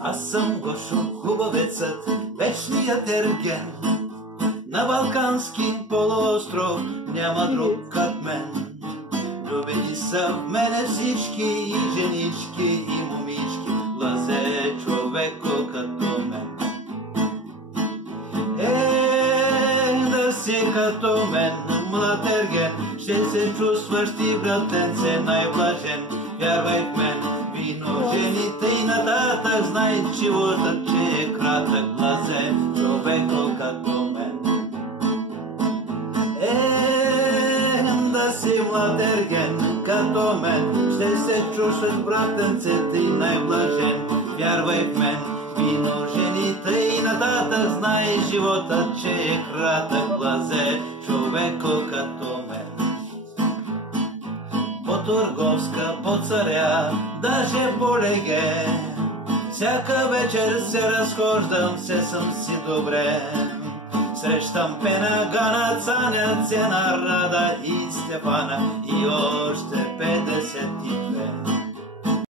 Аз съм Гошо, хубавецът, вечният ерген. На Балкански полуостров няма друг като мен. Любени са в мене всички, и женички, и момички. Лазе човеко като мен. Да си като мен, млад ерген, ще се чувстваш ти, братенце, най-блажен. Вярвай в мен, вино, жените и нататък, знай животът, че е кратък. Лазе човеко като мен. Да си млад ерген като мен, ще се чушаш, братенце, ти най-блажен. Вярвай в мен, вино, жените и нататък, знай живота, че е кратък. Лазе човеко като мен. По Турговска, по Царя, даже по Леге, всяка вечер се разхождам, все съм си добре. Срещам Пена, Гана, Цаня, Цена, Рада и Стефана и още 50